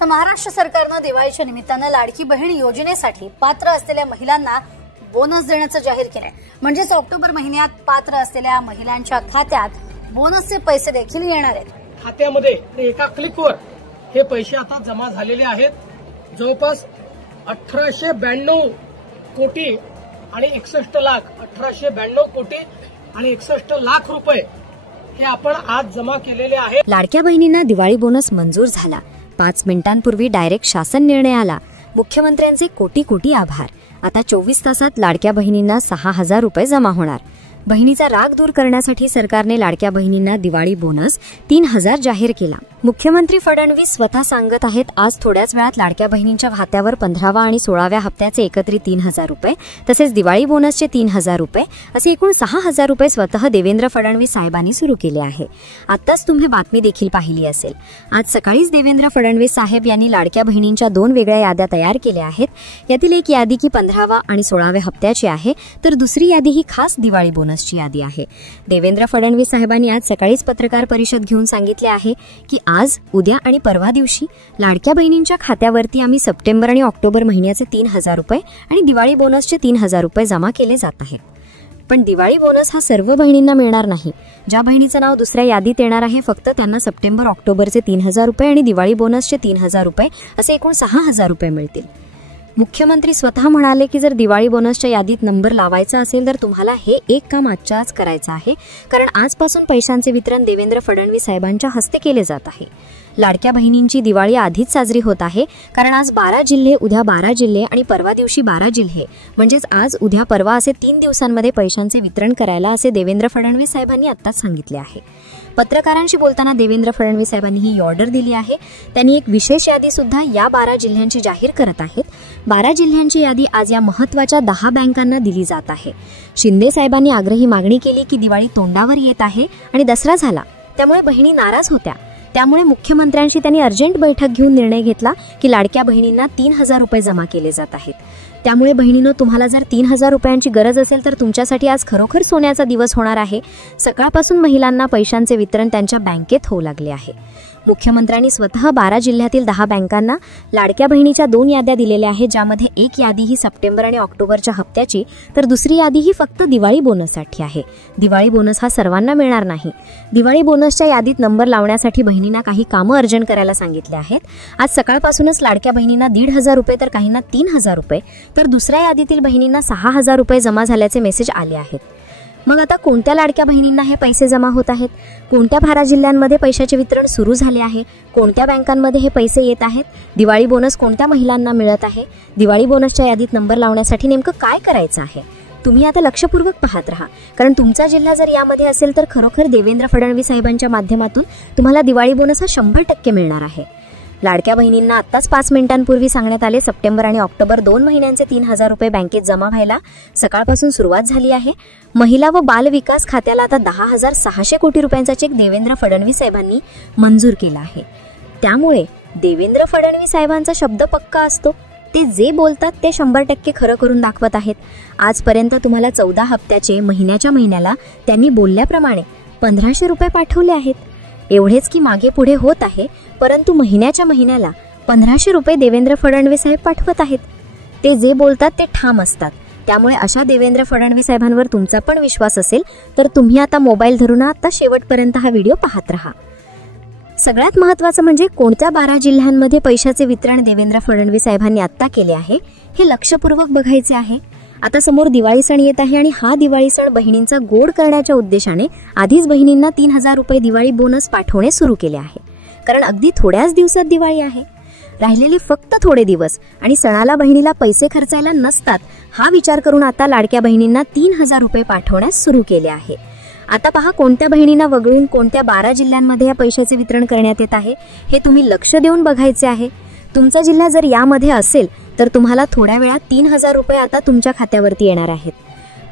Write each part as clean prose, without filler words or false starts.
तर महाराष्ट्र सरकारनं दिवाळीच्या निमित्तानं लाडकी बहीण योजनेसाठी पात्र असलेल्या महिलांना बोनस देण्याचं जाहीर केलंय. म्हणजेच ऑक्टोबर महिन्यात पात्र असलेल्या महिलांच्या खात्यात बोनसचे पैसे देखील येणार आहेत. खात्यामध्ये एका क्लिकवर हे पैसे आता जमा झालेले आहेत. जवळपास 1892 कोटी आणि 61 लाख 1892 कोटी आणि 61 लाख रुपये हे आपण आज जमा केलेले आहेत. लाडक्या बहिणींना दिवाळी बोनस मंजूर झाला. 5 मिनिटांपूर्वी डायरेक्ट शासन निर्णय आला. मुख्यमंत्र्यांचे कोटी कोटी आभार. आता 24 तासात लाडक्या बहिणींना 6000 रुपये जमा होणार. बहिणीचा राग दूर करण्यासाठी सरकारने लाडक्या बहिणींना दिवाळी बोनस 3000 जाहीर केला. मुख्यमंत्री फडणवीस स्वतः सांगत आहेत, आज थोड्याच वेळात लाडक्या बहिणींच्या खात्यावर 15व्या आणि 16व्या हप्त्याचे एकत्रित 3000 रुपये तसेच दिवाळी बोनसचे 3000 रुपये असे एकूण 6000 रुपये स्वतः देवेंद्र फडणवीस साहेबांनी सुरू केले आहे. आताच तुम्ही बातमी देखील पाहिली असेल. आज सकाळीच देवेंद्र फडणवीस साहेब यांनी लाडक्या बहिणींच्या 2 वेगळ्या याद्या तयार केल्या आहेत. यातील एक यादी की 15व्या आणि 16व्या हप्त्याची आहे, तर दुसरी यादी ही खास दिवाळी बोनसची यादी आहे. देवेंद्र फडणवीस साहेबांनी आज सकाळीच पत्रकार परिषद घेऊन सांगितले आहे की आज, उद्या आणि परवा दिवशी लाडक्या बहिणींच्या खात्यावरती आम्ही सप्टेंबर आणि ऑक्टोबर महिन्याचे 3000 रुपये आणि दिवाळी बोनसचे 3000 रुपये जमा केले जात आहेत. पण दिवाळी बोनस हा सर्व बहिणींना मिळणार नाही. ज्या बहिणीचं नाव दुसऱ्या यादीत येणार आहे फक्त त्यांना सप्टेंबर ऑक्टोबरचे 3000 रुपये आणि दिवाळी बोनसचे 3000 रुपये असे एकूण 6000 रुपये मिळतील. मुख्यमंत्री स्वतः म्हणाले की जर दिवाळी बोनसच्या यादीत नंबर लावायचा असेल तर तुम्हाला हे एक काम आजच्या आज करायचं आहे, कारण आजपासून पैशांचे वितरण देवेंद्र फडणवीस साहेबांच्या हस्ते केले जात आहे. लाडक्या बहिणींची दिवाळी आधीच साजरी होत आहे, कारण आज 12 जिल्हे, उद्या 12 जिल्हे आणि परवा दिवशी 12 जिल्हे म्हणजेच आज, उद्या, परवा असे 3 दिवसांमध्ये पैशांचे वितरण करायला असे देवेंद्र फडणवीस साहेबांनी आत्ताच सांगितले आहे. पत्रकारांशी बोलताना देवेंद्र फडणवीस साहेबांनी ही ऑर्डर दिली आहे. त्यांनी एक विशेष यादी सुद्धा या 12 जिल्ह्यांची जाहीर करत आहेत. 12 जिल्ह्यांची यादी आज या महत्त्वाच्या 10 बँकांना दिली जात आहे. शिंदे साहेबांनी आग्रही मागणी केली की दिवाळी तोंडावर येत आहे आणि दसरा झाला, त्यामुळे बहिणी नाराज होत्या. त्यामुळे मुख्यमंत्र्यांशी त्यांनी अर्जंट बैठक घेऊन निर्णय घेतला की लाडक्या बहिणींना 3000 रुपये जमा केले जात आहेत. त्यामुळे बहिणींनो, तुम्हाला जर 3000 रुपयांची गरज असेल तर तुमच्यासाठी आज खरोखर सोन्याचा दिवस होणार आहे. सकाळपासून महिलांना पैशांचे वितरण त्यांच्या बँकेत होऊ लागले आहे. मुख्यमंत्र्यांनी स्वतः 12 जिल्ह्यातील 10 बँकांना लाडक्या बहिणीच्या 2 याद्या दिलेल्या आहेत, ज्यामध्ये एक यादी ही सप्टेंबर आणि ऑक्टोबरच्या हप्त्याची तर दुसरी यादी ही फक्त दिवाळी बोनससाठी आहे. दिवाळी बोनस हा सर्वांना मिळणार नाही. दिवाळी बोनसच्या यादीत नंबर लावण्यासाठी बहिणींना काही कामं अर्जंट करायला सांगितले आहेत. आज सकाळपासूनच लाडक्या बहिणींना 1500 रुपये तर काहींना 3000 रुपये तर दुसऱ्या यादीतील बहिणींना 6000 रुपये जमा झाल्याचे मेसेज आले आहेत. मग आता कोणत्या लाडक्या बहिणींना हे पैसे जमा होत आहेत? कोणत्या 12 जिल्ह्यांमध्ये पैशाचे वितरण सुरू झाले आहे? कोणत्या बँकांमध्ये हे पैसे येत आहेत? दिवाळी बोनस कोणत्या महिलांना मिळत आहे? दिवाळी बोनसच्या यादीत नंबर लावण्यासाठी नेमकं काय करायचं आहे? तुम्ही आता लक्षपूर्वक पाहत राहा, कारण तुमचा जिल्हा जर यामध्ये असेल तर खरोखर देवेंद्र फडणवीस साहेबांच्या माध्यमातून तुम्हाला दिवाळी बोनस हा 100% मिळणार आहे. लाडक्या बहिणींना आत्ताच 5 मिनिटांपूर्वी सांगण्यात आले, सप्टेंबर आणि ऑक्टोबर 2 महिन्यांचे 3000 रुपये बँकेत जमा व्हायला सकाळपासून सुरुवात झाली आहे. महिला व बाल विकास खात्याला आता 10,600 कोटी रुपयांचा चेक देवेंद्र फडणवीस साहेबांनी मंजूर केला आहे. त्यामुळे देवेंद्र फडणवीस साहेबांचा शब्द पक्का असतो. ते जे बोलतात ते 100% खरं करून दाखवत आहेत. आजपर्यंत तुम्हाला 14 हप्त्याचे महिन्याच्या महिन्याला त्यांनी बोलल्याप्रमाणे 1500 रुपये पाठवले आहेत. एवढेच की मागे पुढे होत आहे, परंतु महिन्याच्या महिन्याला 1500 रुपये देवेंद्र फडणवीस साहेब पाठवत आहेत. ते जे बोलतात ते ठाम असतात. त्यामुळे अशा देवेंद्र फडणवीस साहेबांवर तुमचा पण विश्वास असेल तर तुम्ही आता मोबाईल धरून आता शेवटपर्यंत हा व्हिडिओ पाहत राहा. सगळ्यात महत्त्वाचं म्हणजे कोणत्या 12 जिल्ह्यांमध्ये पैशाचे वितरण देवेंद्र फडणवीस साहेबांनी आत्ता केले आहे हे लक्षपूर्वक बघायचे आहे. आता समोर दिवाळी सण येत आहे आणि हा दिवाळी सण बहिणींचा गोड करण्याच्या उद्देशाने आधीच बहिणींना 3000 रुपये दिवाळी बोनस पाठवणे सुरू केले आहे. कारण अगदी थोड्याच दिवसात दिवाळी आहे. राहिलेली फक्त थोडे दिवस आणि सणाला बहिणीला पैसे खर्चायला नसतात हा विचार करून आता लाडक्या बहिणींना 3000 रुपये पाठवण्यास सुरू केले आहे. आता पहा कोणत्या बहिणींना वगळून कोणत्या 12 जिल्ह्यांमध्ये या पैशाचे वितरण करण्यात येत आहे हे तुम्ही लक्ष देऊन बघायचे आहे. तुमचा जिल्हा जर यामध्ये असेल तर तुम्हाला थोड्या वेळात 3000 रुपये आता तुमच्या खात्यावरती येणार आहेत.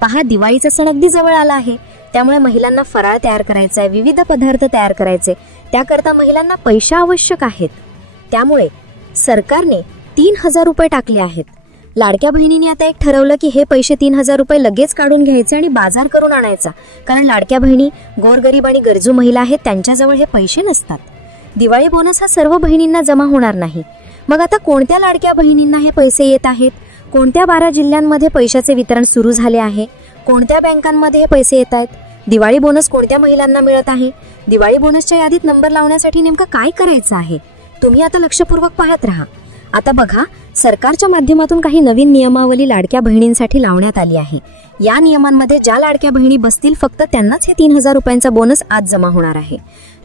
पहा, दिवाळीचा सण अगदी जवळ आला आहे. त्यामुळे महिलांना फराळ तयार करायचा आहे, विविध पदार्थ तयार करायचे. त्याकरता महिलांना पैसे आवश्यक आहेत. त्यामुळे सरकारने 3000 रुपये टाकले आहेत. लाडक्या बहिणींनी आता एक ठरवलं की हे पैसे 3000 रुपये लगेच काढून घ्यायचे आणि बाजार करून आणायचा, कारण लाडक्या बहिणी गोरगरीब आणि गरजू महिला आहेत, त्यांच्याजवळ हे पैसे नसतात. दिवाळी बोनस हा सर्व बहिणींना जमा होणार नाही. मग आता कोणत्या लाडक्या बहिणींना हे पैसे येत आहेत? कोणत्या 12 जिल्ह्यांमध्ये पैशाचे वितरण सुरू झाले आहे? कोणत्या बँकांमध्ये हे पैसे येत आहेत? दिवाळी बोनस कोणत्या महिलांना मिळत आहे? दिवाळी बोनसच्या यादीत नंबर लावण्यासाठी नेमकं काय करायचं आहे? तुम्ही आता लक्षपूर्वक पाहत राहा. आता बघा, सरकारच्या माध्यमातून काही नवीन नियमावली लाडक्या बहिणींसाठी लावण्यात आली आहे. या नियमांमध्ये ज्या लाडक्या बहिणी बसतील फक्त त्यांनाच हे 3000 रुपयांचा बोनस आज जमा होणार आहे.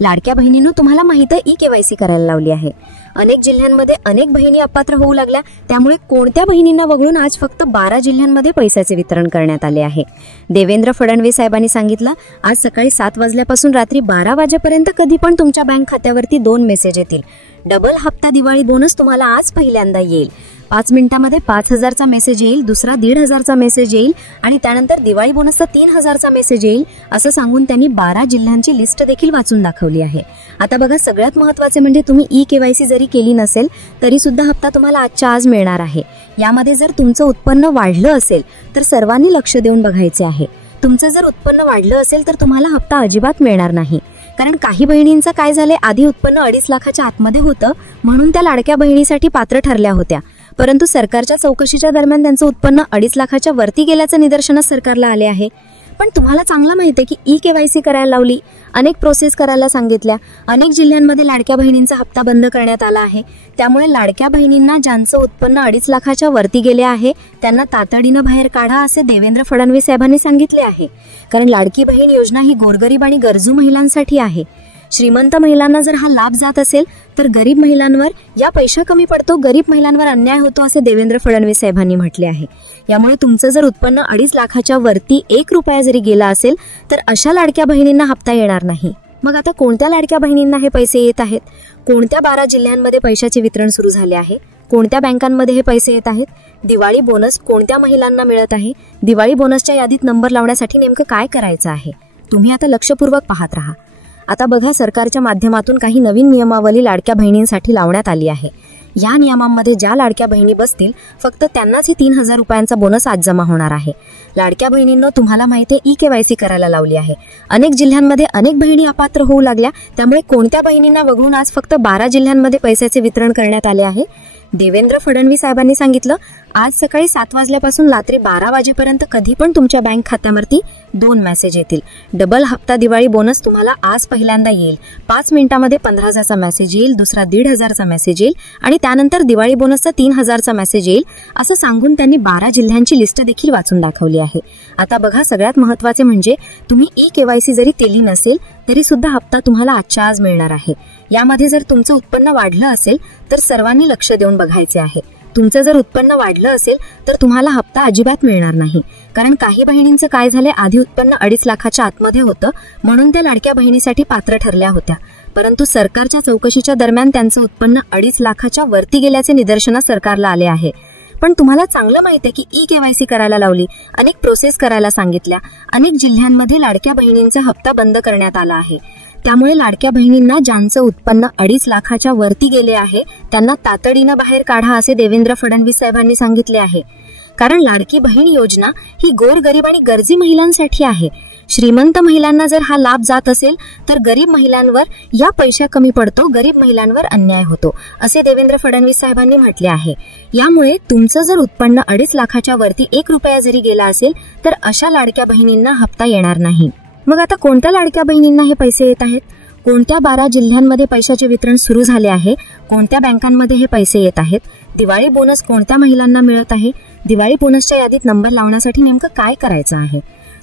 लाडक्या बहिणींनो, तुम्हाला माहिती आहे ई-केवायसी करायला लावली आहे. अनेक जिल्ह्यांमध्ये अनेक बहिणी अपात्र होऊ लागल्या. त्यामुळे कोणत्या बहिणींना वगळून आज फक्त 12 जिल्ह्यांमध्ये पैशाचे वितरण करण्यात आले आहे. देवेंद्र फडणवीस साहेबांनी सांगितलं, आज सकाळी 7 वाजल्यापासून रात्री 12 वाजेपर्यंत कधी पण तुमच्या बँक खात्यावरती 2 मेसेज येतील. डबल हप्ता दिवाळी बोनस तुम्हाला आज पहिल्यांदा येईल. 5 मिनिटांमध्ये 5000चा मेसेज येईल, दुसरा 1500चा मेसेज येईल आणि त्यानंतर दिवाळी बोनसचा 3000चा मेसेज येईल, असं सांगून त्यांनी 12 जिल्ह्यांची लिस्ट देखील वाचून दाखवली आहे. आता बघा, सगळ्यात महत्त्वाचे म्हणजे तुम्ही ई-केवायसी जरी केली नसेल तरी सुद्धा हप्ता तुम्हाला आजच्या आज मिळणार आहे. यामध्ये जर तुमचं उत्पन्न वाढलं असेल तर सर्वांनी लक्ष देऊन बघायचे आहे. तुमचं जर उत्पन्न वाढलं असेल तर तुम्हाला हप्ता अजिबात मिळणार नाही. कारण काही बहिणींचं काय झालंय, आधी उत्पन्न 2.5 लाखाच्या आतमध्ये होतं म्हणून त्या लाडक्या बहिणीसाठी पात्र ठरल्या होत्या. परंतु सरकारच्या चौकशीच्या दरम्यान त्यांचं उत्पन्न 2.5 लाखाच्या वरती गेल्याचं निदर्शनास सरकारला आले आहे. पण तुम्हाला चांगलं माहिती आहे की ई-केवायसी करायला लावली, अनेक प्रोसेस करायला सांगितल्या, अनेक जिल्ह्यांमध्ये लाडक्या बहिणींचा हप्ता बंद करण्यात आला आहे. त्यामुळे लाडक्या बहिणींना ज्यांचं उत्पन्न 2.5 लाखाच्या वरती गेले आहे त्यांना तातडीनं बाहेर काढा, असे देवेंद्र फडणवीस साहेबांनी सांगितले आहे. कारण लाडकी बहीण योजना ही गोरगरीब आणि गरजू महिलांसाठी आहे. श्रीमंत महिलांना जर हा लाभ जात असेल तर गरीब महिलांवर या पैसा कमी पडतो, गरीब महिलांवर अन्याय होतो, असे देवेंद्र फडणवीस साहेबांनी म्हटले आहे. यामुळे तुमचं जर उत्पन्न 2.5 लाखाच्या वरती 1 रुपया जरी गेला असेल तर अशा लाडक्या बहिणींना हप्ता येणार नाही. मग आता कोणत्या लाडक्या बहिणींना हे पैसे येत आहेत? कोणत्या 12 जिल्ह्यांमध्ये पैशाचे वितरण सुरू झाले आहे? कोणत्या बँकांमध्ये हे पैसे येत आहेत? दिवाळी बोनस कोणत्या महिलांना मिळत आहे? दिवाळी बोनसच्या यादीत नंबर लावण्यासाठी नेमकं काय करायचं आहे? तुम्ही आता लक्षपूर्वक पाहत राहा. आता बघा, सरकारच्या माध्यमातून काही नवीन नियमावली लाडक्या बहिणींसाठी लावण्यात आली आहे. या नियमांमध्ये ज्या लाडक्या बहिणी बसतील फक्त त्यांनाच ही 3000 रुपयांचा बोनस आज जमा होणार आहे. लाडक्या बहिणींनो, तुम्हाला माहिती आहे ई-केवायसी करायला लावली आहे. अनेक जिल्ह्यांमध्ये अनेक बहिणी अपात्र होऊ लागल्या. त्यामुळे कोणत्या बहिणींना वगळून आज फक्त 12 जिल्ह्यांमध्ये पैशाचे वितरण करण्यात आले आहे. देवेंद्र फडणवीस साहेबांनी सांगितलं, आज सकाळी 7 वाजल्यापासून रात्री 12 वाजेपर्यंत कधी पण तुमच्या बँक खात्यावरती 2 मेसेज येतील. डबल हप्ता दिवाळी बोनस तुम्हाला आज पहिल्यांदा येईल. 5 मिनिटांमध्ये 15,000चा मेसेज येईल, दुसरा 1500चा मेसेज येईल आणि त्यानंतर दिवाळी बोनसचा 3000चा मेसेज येईल, असं सांगून त्यांनी 12 जिल्ह्यांची लिस्ट देखील वाचून दाखवली आहे. आता बघा, सगळ्यात महत्त्वाचे म्हणजे तुम्ही ई-केवायसी जरी केली नसेल तरी सुद्धा हप्ता तुम्हाला आजच्या आज मिळणार आहे. यामध्ये जर तुमचं उत्पन्न वाढलं असेल तर सर्वांनी लक्ष देऊन बघायचे आहे. तुमचं जर उत्पन्न वाढलं असेल तर तुम्हाला हप्ता अजिबात मिळणार नाही. कारण काही बहिणींचं काय झालंय, आधी उत्पन्न 2.5 लाखाच्या आतमध्ये होतं म्हणून त्या लाडक्या बहिणीसाठी पात्र ठरल्या होत्या. परंतु सरकारच्या चौकशीच्या दरम्यान त्यांचं उत्पन्न 2.5 लाखाच्या वरती गेल्याचे निदर्शनास सरकारला आले आहे. पण तुम्हाला चांगलं माहिती आहे की ई-केवायसी करायला लावली, अनेक प्रोसेस करायला सांगितल्या, अनेक जिल्ह्यांमध्ये लाडक्या बहिणींचा हप्ता बंद करण्यात आला आहे. त्यामुळे लाडक्या बहिणींना ज्यांचं उत्पन्न 2.5 लाखाच्या वरती गेले आहे त्यांना तातडीनं बाहेर काढा, असे देवेंद्र फडणवीस साहेबांनी सांगितले आहे. कारण लाडकी बहीण योजना ही गोरगरीब आणि गरजी महिलांसाठी आहे. श्रीमंत महिलांना जर हा लाभ जात असेल तर गरीब महिलांवर या पैसा कमी पडतो, गरीब महिलांवर अन्याय होतो, असे देवेंद्र फडणवीस साहेबांनी म्हटले आहे. यामुळे तुमचं जर उत्पन्न 2.5 लाखाच्या वरती 1 रुपया जरी गेला असेल तर अशा लाडक्या बहिणींना हप्ता येणार नाही. मग आता कोणत्या लाडक्या बहिणींना हे पैसे येत आहेत? कोणत्या 12 जिल्ह्यांमध्ये पैशाचे वितरण सुरू झाले आहे? कोणत्या बँकांमध्ये हे पैसे येत आहेत? दिवाळी बोनस कोणत्या महिलांना मिळत आहे? दिवाळी बोनसच्या यादीत नंबर लावण्यासाठी नेमकं काय करायचं आहे?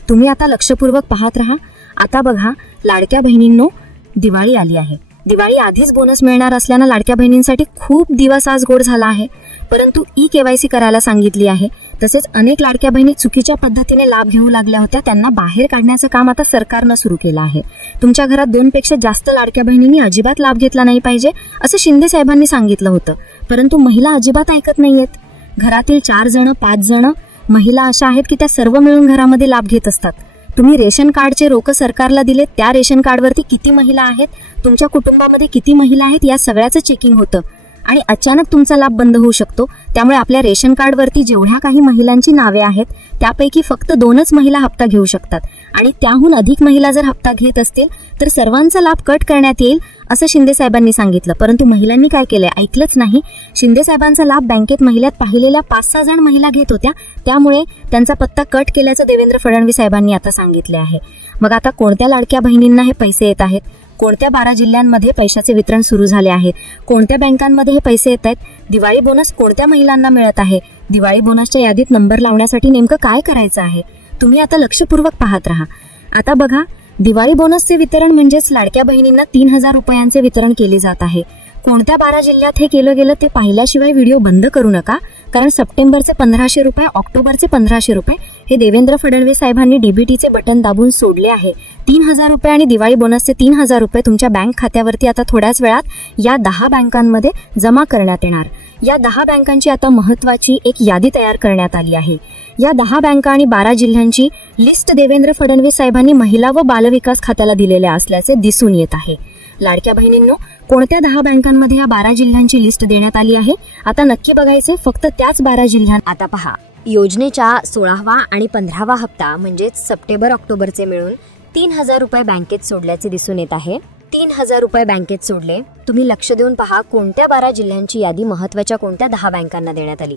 तुम्ही आता लक्षपूर्वक पाहत राहा. आता बघा, लाडक्या बहिणींनो, दिवाळी आली आहे. दिवाळी आधीच बोनस मिळणार असल्यानं लाडक्या बहिणींसाठी खूप दिवस आज गोड झाला आहे. परंतु ई-केवायसी करायला सांगितली आहे. तसेच अनेक लाडक्या बहिणी चुकीच्या पद्धतीने लाभ घेऊ लागल्या होत्या, त्यांना बाहेर काढण्याचं काम आता सरकारनं सुरू केलं आहे. तुमच्या घरात 2 पेक्षा जास्त लाडक्या बहिणींनी अजिबात लाभ घेतला नाही पाहिजे, असं शिंदे साहेबांनी सांगितलं होतं. परंतु महिला अजिबात ऐकत नाहीयेत. घरातील 4 जण 5 जण महिला अशा आहेत की त्या सर्व मिळून घरामध्ये लाभ घेत असतात. तुम्ही रेशन कार्डचे रोख सरकारला दिले, त्या रेशन कार्डवरती किती महिला आहेत, तुमच्या कुटुंबामध्ये किती महिला आहेत, या सगळ्याचं चेकिंग होतं आणि अचानक तुमचा लाभ बंद होऊ शकतो. त्यामुळे आपल्या रेशन कार्डवरती जेवढ्या काही महिलांची नावे आहेत त्यापैकी फक्त 2च महिला हप्ता घेऊ शकतात आणि त्याहून अधिक महिला जर हप्ता घेत असतील तर सर्वांचा लाभ कट करण्यात येईल असं शिंदे साहेबांनी सांगितलं. परंतु महिलांनी काय केलंय, ऐकलंच नाही. शिंदे साहेबांचा लाभ बँकेत महिल्यात पाहिलेल्या 5-6 जण महिला घेत होत्या, त्यामुळे त्यांचा पत्ता कट केल्याचं देवेंद्र फडणवीस साहेबांनी आता सांगितले आहे. मग आता कोणत्या लाडक्या बहिणींना हे पैसे येत आहेत, कोणत्या 12 जिल्ह्यांमध्ये पैशाचे वितरण सुरू झाले आहे, कोणत्या बँकांमध्ये हे पैसे येत आहेत, दिवाळी बोनस कोणत्या महिलांना मिळत आहे, दिवाळी बोनसच्या यादीत नंबर लावण्यासाठी नेमकं काय करायचं आहे, तुम्ही आता लक्षपूर्वक पाहत राहा. आता बघा, दिवाळी बोनसचे वितरण म्हणजेच लाडक्या बहिणींना 3000 रुपयांचे वितरण केले जात आहे. कोणत्या 12 जिल्ह्यात हे केलं गेलं ते पाहिल्याशिवाय व्हिडिओ बंद करू नका, कारण सप्टेंबरचे 1500 रुपये, ऑक्टोबरचे 1500 रुपये हे देवेंद्र फडणवीस साहेबांनी डीबीटीचे बटन दाबून सोडले आहे. 3000 रुपये आणि दिवाळी बोनसचे 3000 रुपये तुमच्या बँक खात्यावरती आता थोड्याच वेळात या 10 बँकांमध्ये जमा करण्यात येणार. या 10 बँकांची आता महत्वाची एक यादी तयार करण्यात आली आहे. या 10 बँका आणि 12 जिल्ह्यांची लिस्ट देवेंद्र फडणवीस साहेबांनी महिला व बालविकास खात्याला दिलेल्या असल्याचे दिसून येत आहे. लाडक्या बहिणींनो, कोणत्या 10 बँकांमध्ये या 12 जिल्ह्यांची लिस्ट देण्यात आली आहे आता नक्की बघायचं फक्त त्याच 12 जिल्ह्यांत. आता पहा, योजनेच्या 16वा आणि 15वा हप्ता म्हणजेच सप्टेंबर ऑक्टोबरचे मिळून 3000 रुपये बँकेत सोडल्याचे दिसून येत आहे. 3000 रुपये बँकेत सोडले. तुम्ही लक्ष देऊन पहा कोणत्या 12 जिल्ह्यांची यादी महत्वाच्या कोणत्या 10 बँकांना देण्यात आली.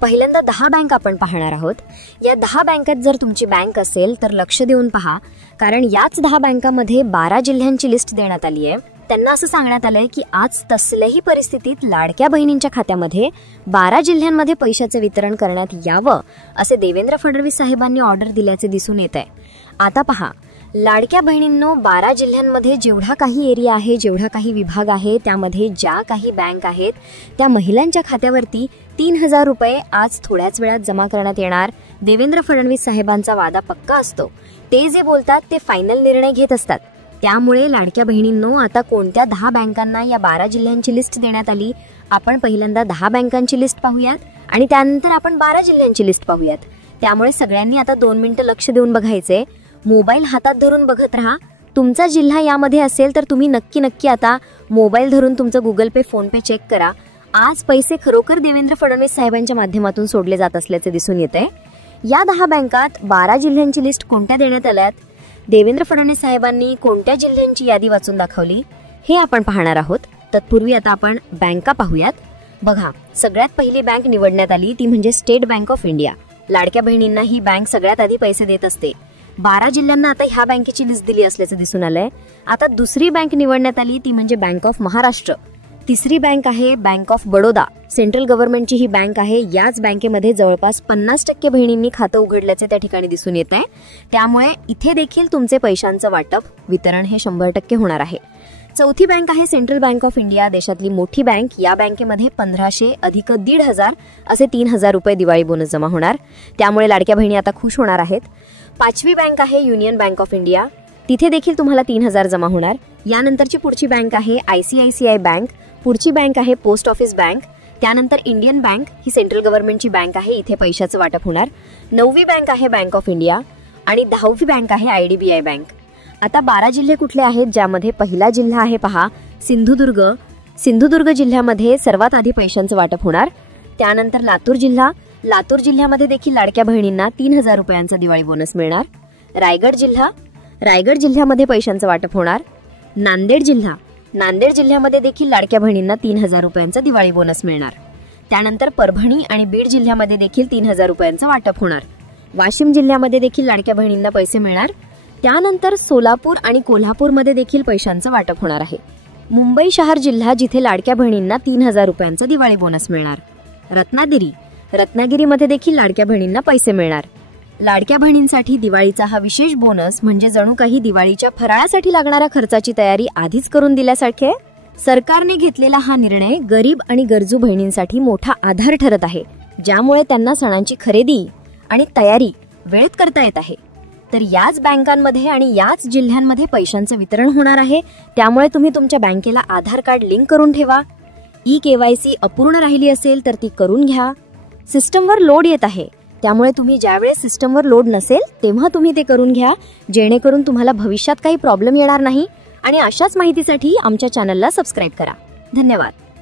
पहिल्यांदा 10 बँक आपण पाहणार आहोत. या 10 बँकात जर तुमची बँक असेल तर लक्ष देऊन पहा, कारण याच 10 बँकांमध्ये 12 जिल्ह्यांची लिस्ट देण्यात आली आहे. त्यांना असं सांगण्यात आलंय की आज तसल्याही परिस्थितीत लाडक्या बहिणींच्या खात्यामध्ये 12 जिल्ह्यांमध्ये पैशाचे वितरण करण्यात यावं असे देवेंद्र फडणवीस साहेबांनी ऑर्डर दिल्याचे दिसून येत आहे. आता पहा, लाडक्या बहिणींनो, 12 जिल्ह्यांमध्ये जेवढा काही एरिया आहे, जेवढा काही विभाग आहे, त्यामध्ये ज्या काही बँक आहेत त्या महिलांच्या खात्यावरती 3000 रुपये आज थोड्याच वेळात जमा करण्यात येणार. देवेंद्र फडणवीस साहेबांचा वादा पक्का असतो. ते जे बोलतात ते फायनल निर्णय घेत असतात. त्यामुळे लाडक्या बहिणींनो, आता कोणत्या 10 बँकांना या 12 जिल्ह्यांची लिस्ट देण्यात आली, आपण पहिल्यांदा 10 बँकांची लिस्ट पाहूयात आणि त्यानंतर आपण 12 जिल्ह्यांची लिस्ट पाहूयात. त्यामुळे सगळ्यांनी आता 2 मिनिटं लक्ष देऊन बघायचे. मोबाईल हातात धरून बघत राहा. तुमचा जिल्हा यामध्ये असेल तर तुम्ही नक्की आता मोबाईल धरून तुमचं गुगल पे, फोन पे चेक करा. आज पैसे खरोखर देवेंद्र फडणवीस साहेबांच्या माध्यमातून सोडले जात असल्याचे दिसून येते. या 10 बँकात 12 जिल्ह्यांची लिस्ट कोणत्या देण्यात आल्यात, देवेंद्र फडणवीस साहेबांनी कोणत्या जिल्ह्यांची यादी वाचून दाखवली, हे आपण पाहणार आहोत. तत्पूर्वी आता आपण बँका पाहूयात. बघा, सगळ्यात पहिली बँक निवडण्यात आली ती म्हणजे स्टेट बँक ऑफ इंडिया. लाडक्या बहिणींना ही बँक सगळ्यात आधी पैसे देत असते. 12 जिल्ह्यांना आता ह्या बँकेची लिस्ट दिली असल्याचं दिसून आलंय. आता दुसरी बँक निवडण्यात आली ती म्हणजे बँक ऑफ महाराष्ट्र. तिसरी बँक आहे बँक ऑफ बडोदा. सेंट्रल गव्हर्नमेंटची ही बँक आहे. याच बँकेमध्ये जवळपास 50% बहिणींनी खातं उघडल्याचे त्या ठिकाणी दिसून येत आहे. त्यामुळे इथे देखील तुमचे पैशांचं वाटप, वितरण हे 100% होणार आहे. चौथी बँक आहे सेंट्रल बँक ऑफ इंडिया, देशातली मोठी बँक. या बँकेमध्ये 1500 अधिक 1500 असे 3000 रुपये दिवाळी बोनस जमा होणार. त्यामुळे लाडक्या बहिणी आता खुश होणार आहेत. पाचवी बँक आहे युनियन बँक ऑफ इंडिया. तिथे देखील तुम्हाला 3000 जमा होणार. यानंतरची पुढची बँक आहे ICICI बँक. पुढची बँक आहे पोस्ट ऑफिस बँक. त्यानंतर इंडियन बँक, ही सेंट्रल गव्हर्नमेंटची बँक आहे. इथे पैशाचं वाटप होणार. 9वी बँक आहे बँक ऑफ इंडिया आणि 10वी बँक आहे IDBI बँक. आता 12 जिल्हे कुठले आहेत, ज्यामध्ये पहिला जिल्हा आहे पहा सिंधुदुर्ग. सिंधुदुर्ग जिल्ह्यामध्ये सर्वात आधी पैशांचं वाटप होणार. त्यानंतर लातूर जिल्हा. लातूर जिल्ह्यामध्ये देखील लाडक्या बहिणींना 3000 रुपयांचा दिवाळी बोनस मिळणार. रायगड जिल्हा. रायगड जिल्ह्यामध्ये पैशांचं वाटप होणार. नांदेड जिल्हा. नांदेड जिल्ह्यामध्ये देखील लाडक्या बहिणींना 3000 रुपयांचा दिवाळी बोनस मिळणार. त्यानंतर परभणी आणि बीड जिल्ह्यामध्ये देखील 3000 रुपयांचं वाटप होणार. वाशिम जिल्ह्यामध्ये देखील लाडक्या बहिणींना पैसे मिळणार. त्यानंतर सोलापूर आणि कोल्हापूरमध्ये देखील पैशांचं वाटप होणार आहे. मुंबई शहर जिल्हा, जिथे लाडक्या बहिणींना 3000 रुपयांचा दिवाळी बोनस मिळणार. रत्नागिरी. रत्नागिरीमध्ये देखील लाडक्या बहिणींना पैसे मिळणार. लाडक्या बहिणींसाठी दिवाळीचा हा विशेष बोनस म्हणजे जणू काही दिवाळीच्या फराळासाठी लागणाऱ्या खर्चाची तयारी आधीच करून दिल्यासारखे. सरकारने घेतलेला हा निर्णय गरीब आणि गरजू बहिणींसाठी मोठा आधार ठरत आहे, ज्यामुळे त्यांना सणांची खरेदी आणि तयारी वेळेत करता येत आहे. तर याच बँकांमध्ये आणि याच जिल्ह्यांमध्ये पैशांचं वितरण होणार आहे. त्यामुळे तुम्ही तुमच्या बँकेला आधार कार्ड लिंक करून ठेवा. KYC अपूर्ण राहिली असेल तर ती करून घ्या. सिस्टमवर लोड येत आहे, त्यामुळे तुम्ही ज्यावेळेस सिस्टमवर लोड नसेल तेव्हा तुम्ही ते करून घ्या, जेणेकरून तुम्हाला भविष्यात काही प्रॉब्लेम येणार नाही. आणि अशाच माहितीसाठी आमच्या चॅनलला सबस्क्राईब करा. धन्यवाद.